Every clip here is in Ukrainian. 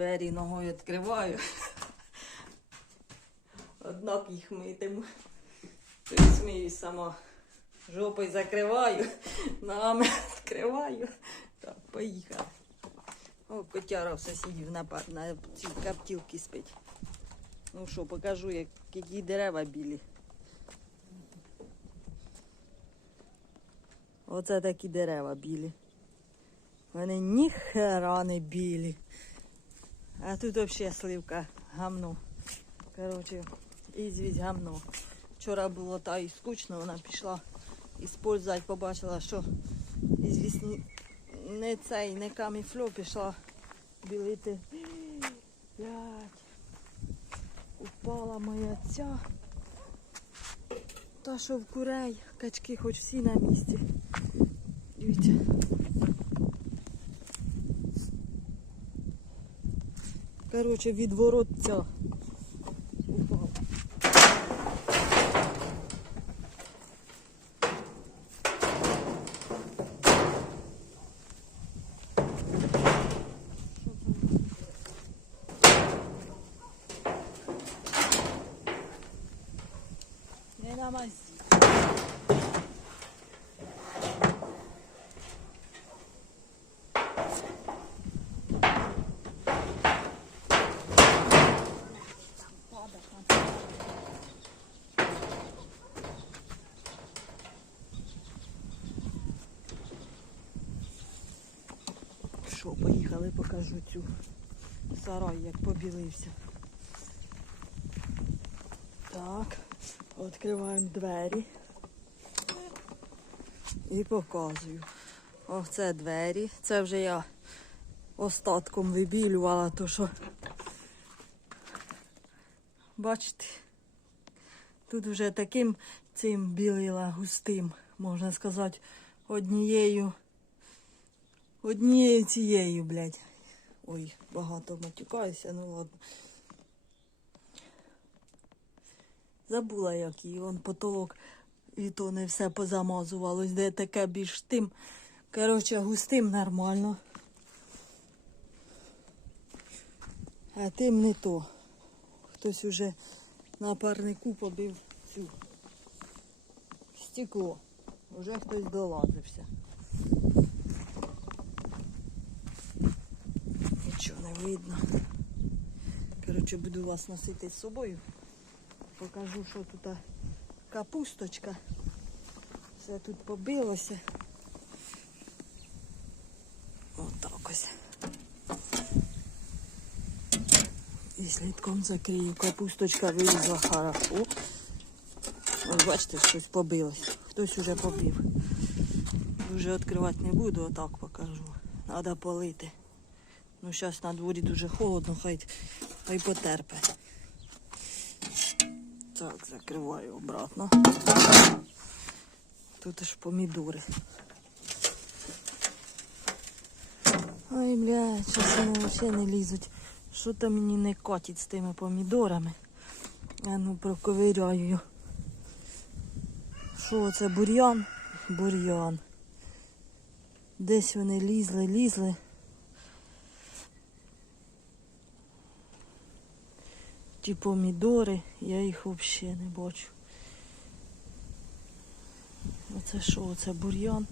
двері ногою відкриваю. Однак їх митиму. Й сміюсь сама. Жопою закриваю, ногами відкриваю. Так, поїхали. О, котяра в сусідів на, на цій каптілці спить. Ну що, покажу, як, які дерева білі. Оце такі дерева білі. Вони ніхера не білі. А тут взагалі сливка гамно. Коротше, ізвість гамно. Вчора було та і скучно, вона пішла іспользувати, побачила, що ізвісні не цей, не каміфльо пішла білити. Блядь. Упала моя ця. Та що в курей, качки хоч всі на місці. Дивіться. Коротше, від ворот ця упала. Не на Що, поїхали, покажу цю сарай, як побілився. Так, відкриваємо двері і показую. Ох, це двері. Це вже я остатком вибілювала, то що. Бачите, тут вже таким цим білила густим, можна сказати, однією. Однією цією, блядь. Ой, багато матюкаюся, ну ладно. Забула, як її, он потолок, і то не все позамазувалось, де таке більш тим. Коротше, густим нормально. А тим не то. Хтось уже на парнику побив цю стекло. Уже хтось долазився. Нічого не видно. Коротше, буду вас носити з собою. Покажу, що тут капусточка. Все тут побилося. Отак ось. І слідком закрию. Капусточка вилізла хорошо. Ось бачите, щось побилось. Хтось уже побив. Вже відкривати не буду, отак покажу. Треба полити. Ну, зараз на дворі дуже холодно, хай, хай потерпе. Так, закриваю обратно. Тут аж помідори. Ой, блядь, щось вони взагалі не лізуть. Що то мені не котить з тими помідорами. А ну проковиряю. Що це бур'ян? Бур'ян. Десь вони лізли, лізли. Ті помідори, я їх взагалі не бачу. Оце що? Оце бур'ян?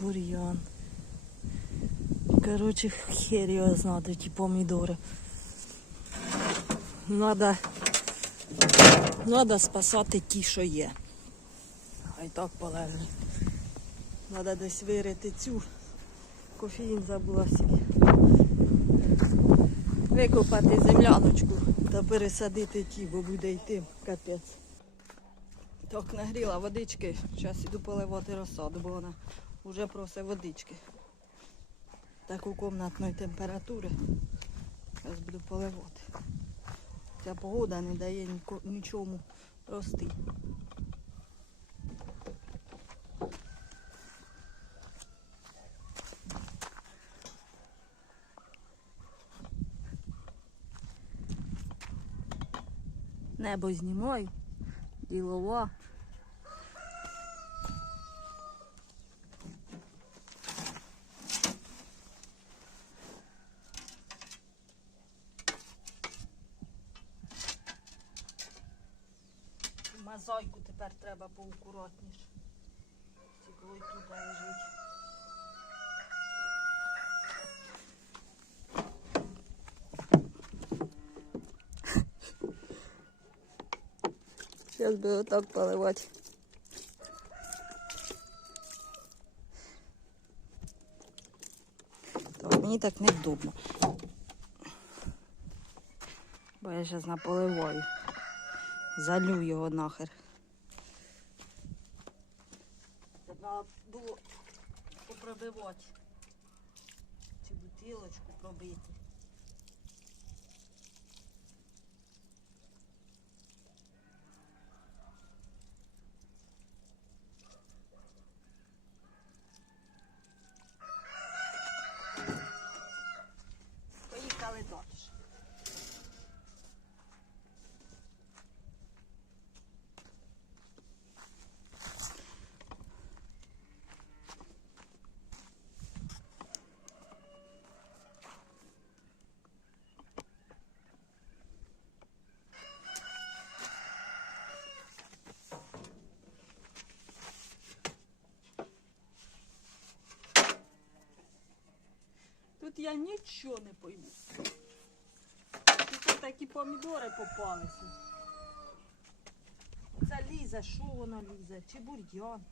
Бур'ян. Коротше, хер його знати, ті помідори. Надо, надо спасати ті, що є. А й так полежні. Надо десь вирити цю. Кофеїн забула собі викопати земляночку та пересадити ті, бо буде йти капець. Так, нагріла водички, зараз іду поливати розсаду, бо вона вже просить водички. Таку комнатної температури. Зараз буду поливати. Ця погода не дає нічому рости. небо знімаю. Ділова. Мазойку тепер треба поукуротніше. Ці коли туди лежить. Зараз би отак поливати. Так, мені так невдобно. Бо я зараз наполиваю. Залю його нахер. Треба було попробивати. Цю бутилочку пробити. Поїхали далі. Я нічого не пойму. Тут такі помідори попалися. Це лізе, що вона лізе? Чи бур'ян?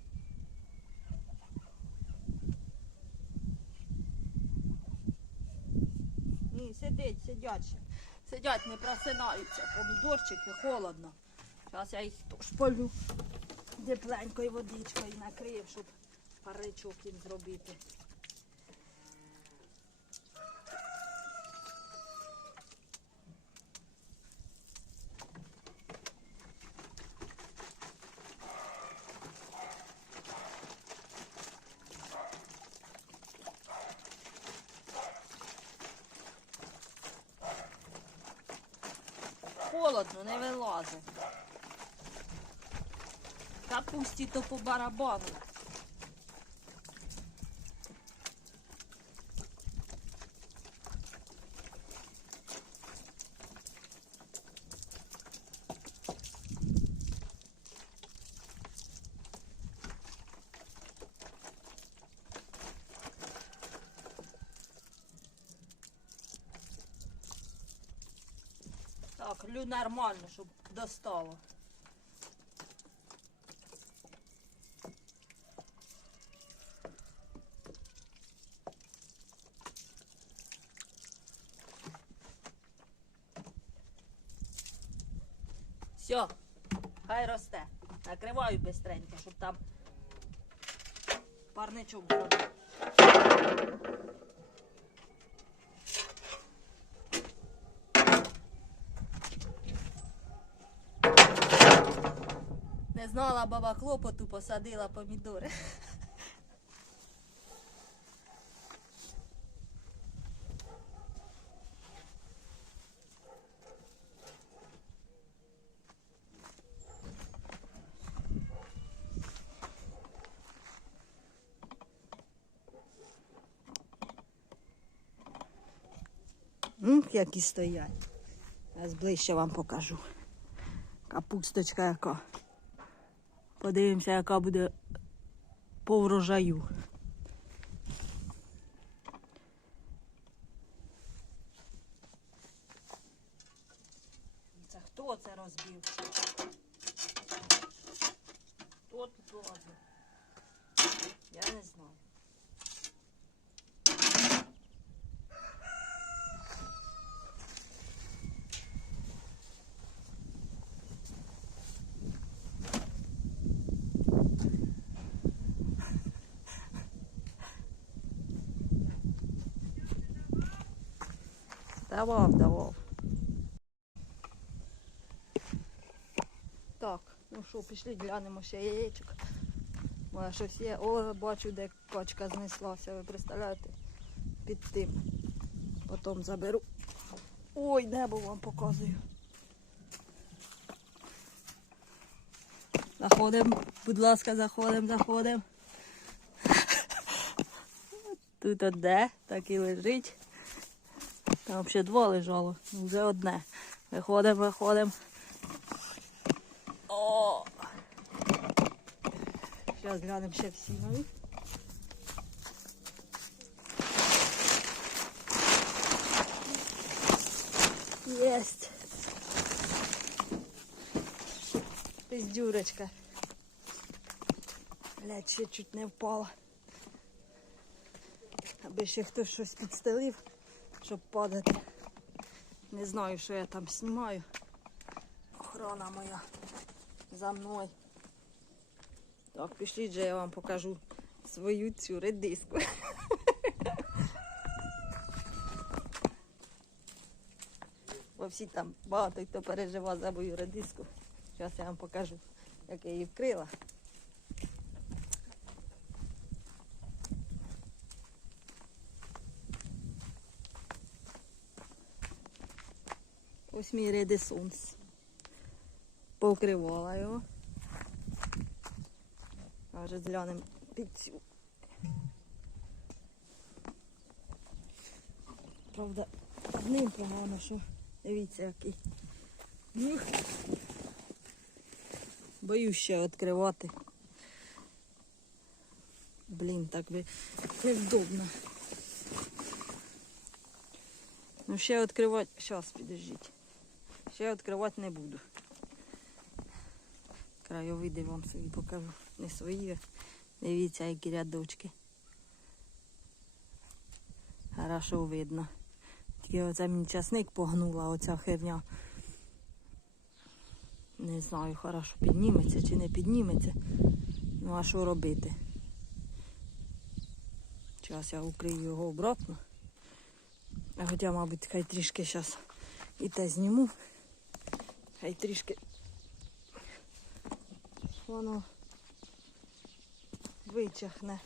Ні, сидить, сидять ще. Сидять, не просинаються. Помідорчики холодно. Зараз я їх теж полю тепленькою водичкою накрив, щоб паричок їм зробити. Холодно, не вилазить. Капусті то по барабану. Так, лю нормально, щоб достало. Все, хай росте. Накриваю бистренько, щоб там парничок зробив. Знала баба клопоту, посадила помідори. М, які стоять. Зараз ближче вам покажу. Капусточка яка. Подивимося, яка буде по врожаю. Це хто це розбив? Хто тут лазив? Я не знаю. Давав, давав. Так, ну що, пішли глянемо ще яєчок. Може щось є. О, бачу, де качка знеслася, ви представляєте? Під тим. Потім заберу. Ой, небо вам показую. Заходимо, будь ласка, заходимо, заходимо. Тут одне, так і лежить. Там взагалі два лежало, вже одне. Виходимо, виходимо. О! Зараз глянемо ще всі нові. Єсть. Пиздюрочка. Блядь, ще чуть не впала. Аби ще хтось щось підстелив, щоб падати. Не знаю, що я там знімаю. Охорона моя за мною. Так, пішліть же я вам покажу свою цю редиску. Бо всі там багато хто переживав за мою редиску. Зараз я вам покажу, як я її вкрила. Ось мій редисонс. Покривала його. Вже зглянемо під цю. Правда, одним погано, що дивіться який. Боюсь ще відкривати. Блін, так би невдобно. Ну ще відкривати. Зараз підождіть. Ще відкривати не буду. Краєвиди вам свої покажу. Не свої. Дивіться, які рядочки. Хорошо видно. Тільки оце мені часник погнула, оця херня. Не знаю, хорошо підніметься чи не підніметься. Ну а що робити? Зараз я укрию його обратно. Хоча, мабуть, хай трішки зараз і те зніму. Хай трішки воно вичахне.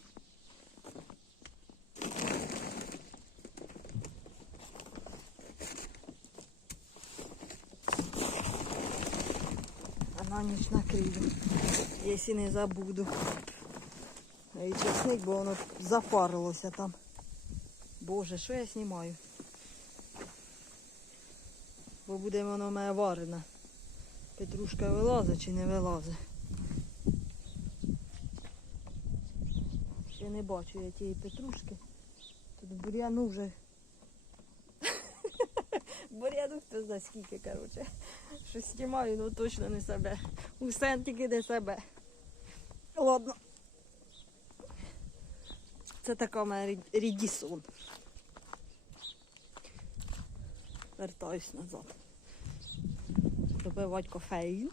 А на ніч накрию, якщо не забуду. І чесник, бо воно запарилося там. Боже, що я знімаю? Бо буде воно в мене варене. Петрушка вилазить чи не вилазить. Ще не бачу я тієї петрушки. Тут бур'яну вже. бур'яну хто знає скільки, коротше. Щось знімаю, ну точно не себе. Усе тільки не себе. Ладно. Це така в мене рідісон. Вертаюсь назад. Добивати кофеїн.